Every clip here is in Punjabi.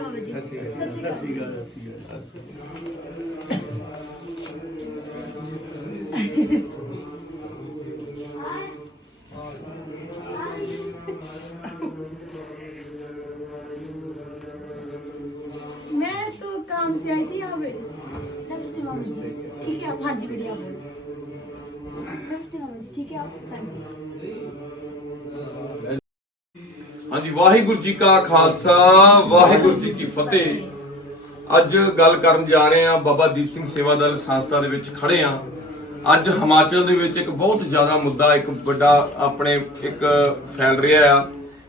ਅਕਾਲ ਬਾਬਾ ਜੀ ਸਤਿ ਸ਼੍ਰੀ ਅਕਾਲ ਸਤਿ ਸ਼੍ਰੀ ਅਕਾਲ ਸਤਿ ਸ਼੍ਰੀ ਅਕਾਲ मैं तो काम से आई थी यहाँ पे नमस्ते मामा जी ठीक है आप हाँ जी बढ़िया बोलो नमस्ते मामा जी ठीक है आप हाँ जी ਹਾਂਜੀ, ਵਾਹਿਗੁਰੂ ਜੀ ਕਾ ਖਾਲਸਾ, ਵਾਹਿਗੁਰੂ ਜੀ ਕੀ ਫਤਿਹ। ਅੱਜ ਗੱਲ ਕਰਨ ਜਾ ਰਹੇ ਹਾਂ ਬਾਬਾ ਦੀਪ ਸਿੰਘ ਸੇਵਾ ਦਲ ਸੰਸਥਾ ਦੇ ਵਿੱਚ ਖੜੇ ਹਾਂ। ਅੱਜ ਹਿਮਾਚਲ ਦੇ ਵਿੱਚ ਇੱਕ ਬਹੁਤ ਜ਼ਿਆਦਾ ਮੁੱਦਾ, ਇੱਕ ਵੱਡਾ ਆਪਣੇ ਇੱਕ ਫੈਲ ਰਿਹਾ ਆ,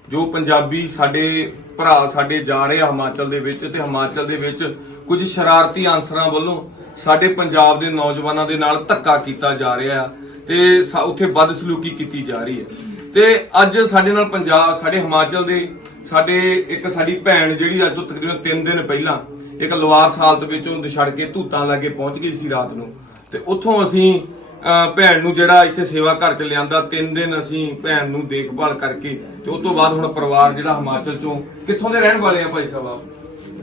ਜੋ ਪੰਜਾਬੀ ਸਾਡੇ ਭਰਾ, ਸਾਡੇ ਜਾ ਰਹੇ ਆ ਹਿਮਾਚਲ ਦੇ ਵਿੱਚ ਤੇ ਹਿਮਾਚਲ ਦੇ ਵਿੱਚ ਕੁਝ ਸ਼ਰਾਰਤੀ ਅਨਸਰਾਂ ਵੱਲੋਂ ਸਾਡੇ ਪੰਜਾਬ ਦੇ ਨੌਜਵਾਨਾਂ ਦੇ ਨਾਲ ਧੱਕਾ ਕੀਤਾ ਜਾ ਰਿਹਾ ਆ ਤੇ ਸਾ- ਉੱਥੇ ਬਦਸਲੂਕੀ ਕੀਤੀ ਜਾ ਰਹੀ ਹੈ। ਤੇ ਅੱਜ ਸਾਡੇ ਨਾਲ ਪੰਜਾਬ ਸਾਡੇ ਹਿਮਾਚਲ ਦੇ ਸਾਡੇ ਇੱਕ ਸਾਡੀ ਭੈਣ ਜਿਹੜੀ ਅੱਜ ਤੋਂ ਤਕਰੀਬਨ 3 ਦਿਨ ਪਹਿਲਾਂ ਇੱਕ ਲਵਾਰ ਸਾਲਤ ਵਿੱਚੋਂ ਛੜ ਕੇ ਧੂਤਾਂ ਲਾਗੇ ਪਹੁੰਚ ਗਈ ਸੀ ਰਾਤ ਨੂੰ ਤੇ ਉੱਥੋਂ ਅਸੀਂ ਅਹ, ਭੈਣ ਨੂੰ ਜਿਹੜਾ ਇੱਥੇ ਸੇਵਾ ਘਰ ਚ ਲਿਆਂਦਾ 3 ਦਿਨ ਅਸੀਂ ਭੈਣ ਨੂੰ ਦੇਖਭਾਲ ਕਰਕੇ ਤੇ ਉਸ ਤੋਂ ਬਾਅਦ ਹੁਣ ਪਰਿਵਾਰ ਜਿਹੜਾ ਹਿਮਾਚਲ ਚੋਂ ਕਿੱਥੋਂ ਦੇ ਰਹਿਣ ਵਾਲੇ ਆ ਭਾਈ ਸਾਹਿਬ ਆਪ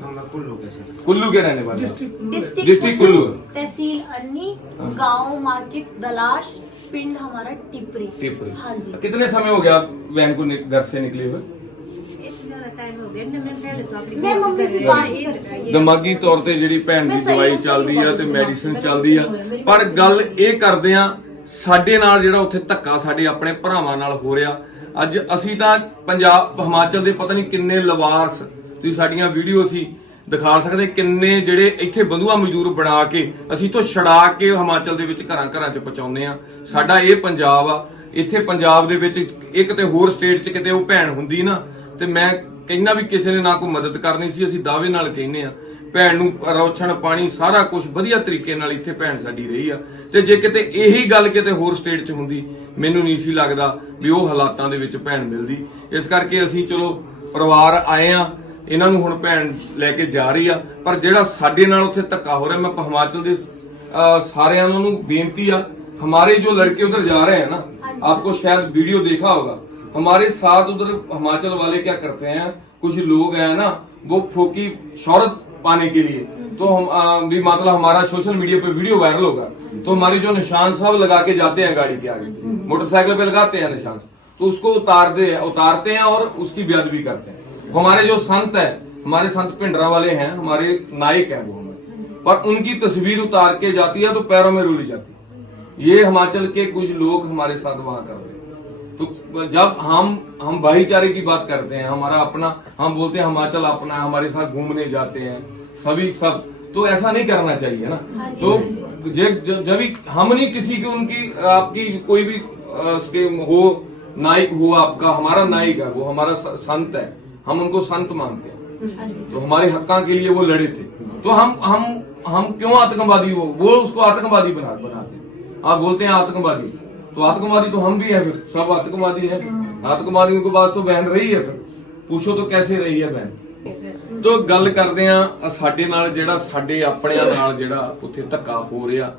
हम कुल्लू के सर ਕੁੱਲੂ के रहने वाले हैं? डिस्ट्रिक्ट डिस्ट्रिक्ट कुल्लू तहसील अन्नी गांव मार्केट दलाश पिंड हमारा टिपरी टिपरी हाँ जी कितने समय हो गया वैन को नि- घर से निकले हुए मैं मम्मी से बात ही करती हूँ ਦਿਮਾਗੀ ਤੌਰ ਤੇ ਜਿਹੜੀ ਭੈਣ ਦੀ ਮੈਂ ਸਹੀ ਦਵਾਈ ਸਹੀ ਚੱਲਦੀ ਆ ਤੇ ਬੋਲਦੀ ਮੈਡੀਸਿਨ ਹਾਂ। ਚੱਲਦੀ ਆ ਮੇਰੀ ਪਰ ਗੱਲ ਇਹ ਕਰਦੇ ਆ ਸਾਡੇ ਨਾਲ ਜਿਹੜਾ ਉੱਥੇ ਧੱਕਾ ਸਾਡੇ ਆਪਣੇ ਭਰਾਵਾਂ ਨਾਲ ਹੋ ਰਿਹਾ ਅੱਜ ਅਸੀਂ ਤਾਂ ਪੰਜਾਬ ਹਿਮਾਚਲ ਦੇ ਪਤਾ ਨਹੀਂ ਕਿੰਨੇ ਲਵਾਰਸ ਤੁਸੀਂ ਸਾਡੀਆਂ ਵੀਡੀਓ ਅਸੀਂ ਦਿਖਾ ਸਕਦੇ ਕਿੰਨੇ ਜਿਹੜੇ ਇੱਥੇ ਬੰਧੂਆ ਮਜ਼ਦੂਰ ਬਣਾ ਕੇ ਅਸੀਂ ਤੋਂ ਛੜਾ ਕੇ ਹਿਮਾਚਲ ਦੇ ਵਿੱਚ ਘਰਾਂ ਘਰਾਂ 'ਚ ਪਹੁੰਚਾਉਂਦੇ ਆ ਸਾਡਾ ਇਹ ਪੰਜਾਬ ਆ। ਇੱਥੇ ਪੰਜਾਬ ਦੇ ਵਿੱਚ ਇਹ ਕਿਤੇ ਹੋਰ ਸਟੇਟ 'ਚ ਕਿਤੇ ਉਹ ਭੈਣ ਹੁੰਦੀ ਨਾ, ਤੇ ਮੈਂ ਕਹਿੰਦਾ ਵੀ ਕਿਸੇ ਨੇ ਨਾ ਕੋਈ ਮਦਦ ਕਰਨੀ ਸੀ, ਅਸੀਂ ਦਾਅਵੇ ਨਾਲ ਕਹਿੰਨੇ ਆ ਭੈਣ ਨੂੰ ਰੌਛਣ ਪਾਣੀ ਸਾਰਾ ਕੁਝ ਵਧੀਆ ਤਰੀਕੇ ਨਾਲ ਇੱਥੇ ਭੈਣ ਸਾਡੀ ਰਹੀ ਆ। ਤੇ ਜੇ ਕਿਤੇ ਇਹੀ ਗੱਲ ਕਿਤੇ ਹੋਰ ਸਟੇਟ 'ਚ ਹੁੰਦੀ, ਮੈਨੂੰ ਨਹੀਂ ਸੀ ਲੱਗਦਾ ਵੀ ਉਹ ਹਾਲਾਤਾਂ ਦੇ ਵਿੱਚ ਭੈਣ ਮਿਲਦੀ। ਇਸ ਕਰਕੇ ਅਸੀਂ ਚਲੋ ਪਰਿਵਾਰ ਆਏ ਆ ਇਹਨਾਂ ਨੂੰ ਹੁਣ ਭੈਣ ਲੈ ਕੇ ਜਾ ਰਹੀ ਆ ਪਰ ਜਿਹੜਾ ਸਾਡੇ ਨਾਲ ਉੱਥੇ ਧੱਕਾ ਹੋ ਰਿਹਾ ਮੈਂ ਹਿਮਾਚਲ ਦੇ ਅਹ, ਸਾਰਿਆਂ ਨੂੰ ਬੇਨਤੀ ਆ हमारे जो लड़के उधर जा रहे हैं ना हाँ जी। आपको शायद वीडियो देखा होगा हमारे साथ उधर हिमाचल वाले क्या करते हैं कुछ लोग हैं ना वो फोकी शौहरत पाने के लिए तो हम आ, भी मतलब हमारा सोशल मीडिया पे वीडियो वायरल होगा तो हमारे जो निशान साहब लगा के जाते हैं गाड़ी के आगे मोटरसाइकिल पे लगाते हैं निशान तो उसको उतारते उतारते हैं और उसकी बेअदबी करते हैं हमारे जो संत है हमारे संत पिंडरा वाले हैं हमारे नायक है वो हमें। पर उनकी तस्वीर उतार के जाती है तो पैरों में रूली जाती है। ये हिमाचल के कुछ लोग हमारे साथ वहाँ कर रहे हैं। तो जब हम हम भाईचारे की बात करते हैं हमारा अपना हम बोलते हैं हिमाचल अपना हमारे साथ घूमने जाते हैं सभी सब तो ऐसा नहीं करना चाहिए ना। हाँ तो जब हम नहीं किसी की उनकी आपकी कोई भी हो नायक हो आपका हमारा नायक है वो हमारा संत है। हम उनको संत मानते हैं हाँ जी तो हमारे हक्का के लिए वो लड़े थे तो हम हम हम क्यों आतंकवादी हो वो उसको आतंकवादी बना बनाते हैं आप बोलते हैं आतंकवादी तो आतंकवादी तो हम भी हैं फिर सब आतंकवादी हैं आतंकवादियों के पास तो बहन रही है फिर पूछो तो कैसे रही है बहन ਤੋਂ ਗੱਲ ਕਰਦੇ ਆ ਸਾਡੇ ਨਾਲ ਜਿਹੜਾ ਸਾਡੇ ਆਪਣਿਆਂ ਨਾਲ ਜਿਹੜਾ ਉੱਥੇ ਧੱਕਾ ਹੋ ਰਿਹਾ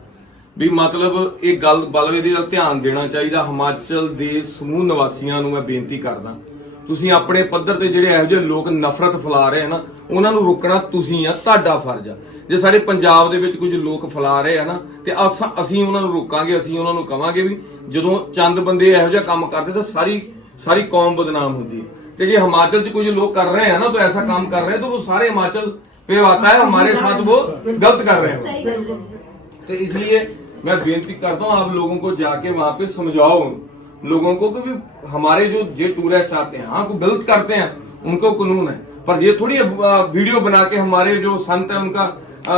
ਵੀ ਮਤਲਬ ਇਹ ਗੱਲ ਬਲਵੇ ਦੀ ਵੱਲ ਧਿਆਨ ਦੇਣਾ ਚਾਹੀਦਾ ਹਿਮਾਚਲ ਦੇ ਸਮੂਹ ਨਿਵਾਸੀਆਂ ਨੂੰ ਮੈਂ ਬੇਨਤੀ ਕਰਦਾ ਤੁਸੀਂ ਆਪਣੇ ਪੱਧਰ ਤੇ ਜਿਹੜੇ ਇਹੋ ਜਿਹੇ ਲੋਕ ਨਫ਼ਰਤ ਫੈਲਾ ਰਹੇ ਆ ਨਾ ਉਹਨਾਂ ਨੂੰ ਰੋਕਣਾ ਤੁਸੀਂ ਆ ਤੁਹਾਡਾ ਫਰਜ਼ ਆ ਜੇ ਸਾਡੇ ਪੰਜਾਬ ਦੇ ਵਿੱਚ ਕੁਝ ਲੋਕ ਫੈਲਾ ਰਹੇ ਆ ਨਾ ਤੇ ਅਸਾਂ- ਅਸੀਂ ਉਹਨਾਂ ਨੂੰ ਰੋਕਾਂਗੇ ਅਸੀਂ ਉਹਨਾਂ ਨੂੰ ਕਵਾਂਗੇ ਵੀ ਜਦੋਂ ਚੰਦ ਬੰਦੇ ਇਹੋ ਜਿਹਾ ਕੰਮ ਕਰਦੇ ਤਾਂ ਸਾਰੀ ਸਾਰੀ ਕੌਮ ਬਦਨਾਮ ਹੁੰਦੀ ਹੈ ਤੇ ਜੇ हिमाचल से कुछ लोग कर रहे हैं ना तो ऐसा काम कर रहे हैं तो वो सारे हिमाचल पे आता है हमारे साथ वो गलत कर रहे हैं सही गल है जी। तो इसलिए मैं बेनती करता हूँ आप लोगों को जाके वहां पे समझाओ लोगों को कि भी हमारे जो ये टूरिस्ट आते हैं हाँ को गलत करते हैं उनको कानून है। पर ये थोड़ी वीडियो बना के हमारे जो संत है उनका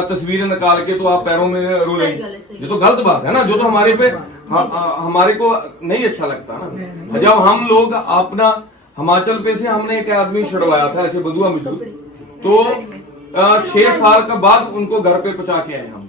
तस्वीरें निकाल के तो आप पैरों में रोले सही गल है, सही ये तो गलत बात है ना जो तो हमारे पे हमारे को नहीं अच्छा लगता ना। जब हम लोग अपना हिमाचल पे से हमने एक आदमी छुड़वाया था ऐसे बदुआ मजदूर तो छह साल के बाद उनको घर पे पहुँचा के आए हम।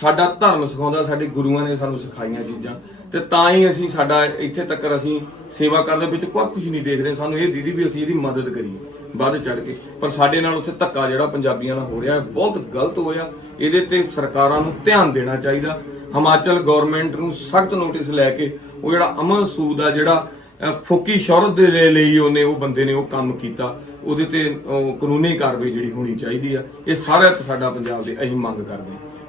ਸਾਡਾ ਧਰਮ ਸਿਖਾਉਂਦਾ, ਸਾਡੇ ਗੁਰੂਆਂ ਨੇ ਸਾਨੂੰ ਸਿਖਾਈਆਂ ਚੀਜ਼ਾਂ। ਤੇ ਤਾਂ ਹੀ ਅਸੀਂ ਸਾਡਾ ਇੱਥੇ ਤੱਕ ਅਸੀਂ ਸੇਵਾ ਕਰਨ ਦੇ ਵਿੱਚ ਕੋਈ ਕੁਝ ਨਹੀਂ ਦੇਖਦੇ। ਸਾਨੂੰ ਇਹ ਦੀਦੀ ਵੀ ਅਸੀਂ ਇਹਦੀ ਮਦਦ ਕਰੀਏ, ਵੱਧ ਚੜ ਕੇ। ਪਰ ਸਾਡੇ ਨਾਲ ਉੱਥੇ ਧੱਕਾ ਜਿਹੜਾ ਪੰਜਾਬੀਆਂ ਨਾਲ ਹੋ ਰਿਹਾ, ਬਹੁਤ ਗਲਤ ਹੋ ਰਿਹਾ ਇਹਦੇ ਤੇ ਸਰਕਾਰਾਂ ਨੂੰ ਧਿਆਨ ਦੇਣਾ ਚਾਹੀਦਾ। ਹਿਮਾਚਲ ਗਵਰਨਮੈਂਟ ਨੂੰ ਸਖਤ ਨੋਟਿਸ ਲੈ ਕੇ ਉਹ ਜਿਹੜਾ ਅਮਨ ਸੂਦ ਆ ਜਿਹੜਾ ਫੋਕੀ ਸ਼ੌਹਰਤ ਦੇ ਲਈ- ਉਹਨੇ, ਉਹ ਬੰਦੇ ਨੇ ਉਹ ਕੰਮ ਕੀਤਾ। ਉਹਦੇ ਤੇ ਕਾਨੂੰਨੀ ਕਾਰਵਾਈ ਜਿਹੜੀ ਹੋਣੀ ਚਾਹੀਦੀ ਆ। ਇਹ ਸਾਰਾ ਸਾਡਾ ਪੰਜਾਬ ਦੇ ਅਸੀਂ ਮੰਗ ਕਰਦੇ ਹਾਂ।